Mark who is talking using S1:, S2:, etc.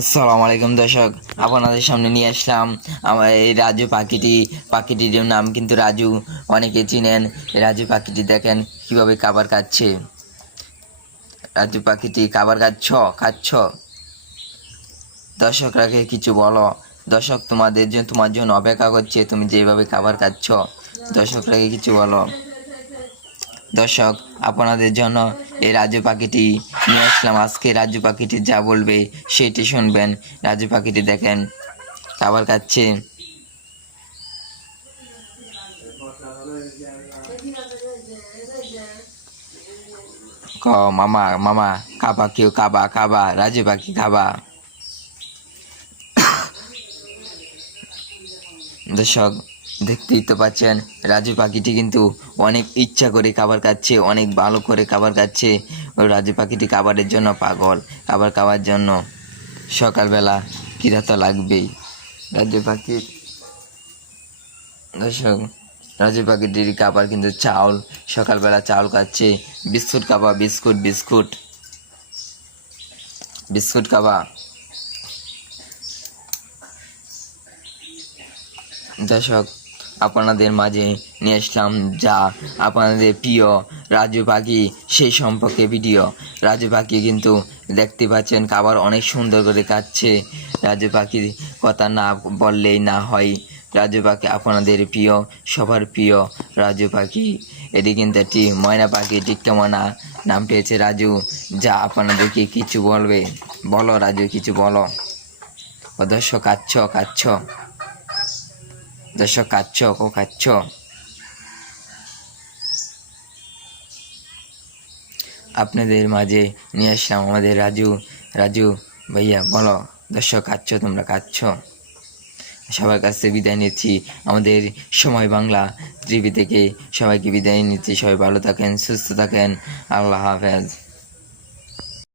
S1: আসসালামু আলাইকুম দর্শক, আপনাদের সামনে নিয়ে আসলাম আমার এই রাজু পাখিটি। পাখিটির নাম কিন্তু রাজু অনেকে চিনেন। রাজু পাখিটি দেখেন কীভাবে খাবার খাচ্ছে। রাজু পাখিটি, খাবার খাচ্ছ? খাচ্ছ? দর্শকরাকে কিছু বলো। দর্শক, তোমাদের জন্য তোমার জন্য অপেক্ষা করছে, তুমি যেভাবে খাবার খাচ্ছ। দর্শকরাকে কিছু বলো। দর্শক, আপনাদের জন্য এই রাজু পাখিটি নিয়ে আসলাম। আজকে রাজু পাখিটি যা বলবে সেইটি শুনবেন। রাজু পাখিটি দেখেন, খাবার খাচ্ছে। ক, মামা মামা, খাবা কেউ খাবা খাবা, রাজু পাখি খাবা। দর্শক দেখতেই তো পাচ্ছেন, রাজু পাখিটি কিন্তু অনেক ইচ্ছা করে খাবার খাচ্ছে, অনেক ভালো করে খাবার খাচ্ছে। ওই রাজু পাখিটি খাবারের জন্য পাগল, খাবার খাওয়ার জন্য। সকালবেলা কিরা তো লাগবেই। রাজু পাখির দর্শক, রাজু পাখিটির খাবার কিন্তু চাউল, সকালবেলা চাউল খাচ্ছে। বিস্কুট খাবা, বিস্কুট বিস্কুট। বিস্কুট খাবা। দর্শক আপনাদের মাঝে নিয়ে আসলাম যা আপনাদের প্রিয় রাজু পাখি, সেই সম্পর্কে ভিডিও রাজু পাখি কিন্তু দেখতে পাচ্ছেন খাবার অনেক সুন্দর করে খাচ্ছে। রাজু পাখির কথা না বললেই না হয়। রাজু পাখি আপনাদের প্রিয়, সবার প্রিয় রাজু পাখি। এটি কিন্তু একটি ময়না পাখি টিকটা ময়না নাম পেয়েছে রাজু। যা আপনাদেরকে কিছু বলবে। বলো রাজু, কিছু বলো। ও দর্শক কাচ্ছ কাচ্ছ। দর্শক কাচ্ছ ও কাচ্ছ আপনাদের মাঝে নিয়ে আসলাম আমাদের রাজু রাজু ভাইয়া, বলো দর্শক কাচ্ছ তোমরা কাচ্ছ সবার কাছ থেকে বিদায় নিচ্ছি। আমাদের সময় বাংলা টিভি থেকে সবাইকে বিদায় নিচ্ছি। সবাই ভালো থাকেন, সুস্থ থাকেন। আল্লাহ হাফেজ।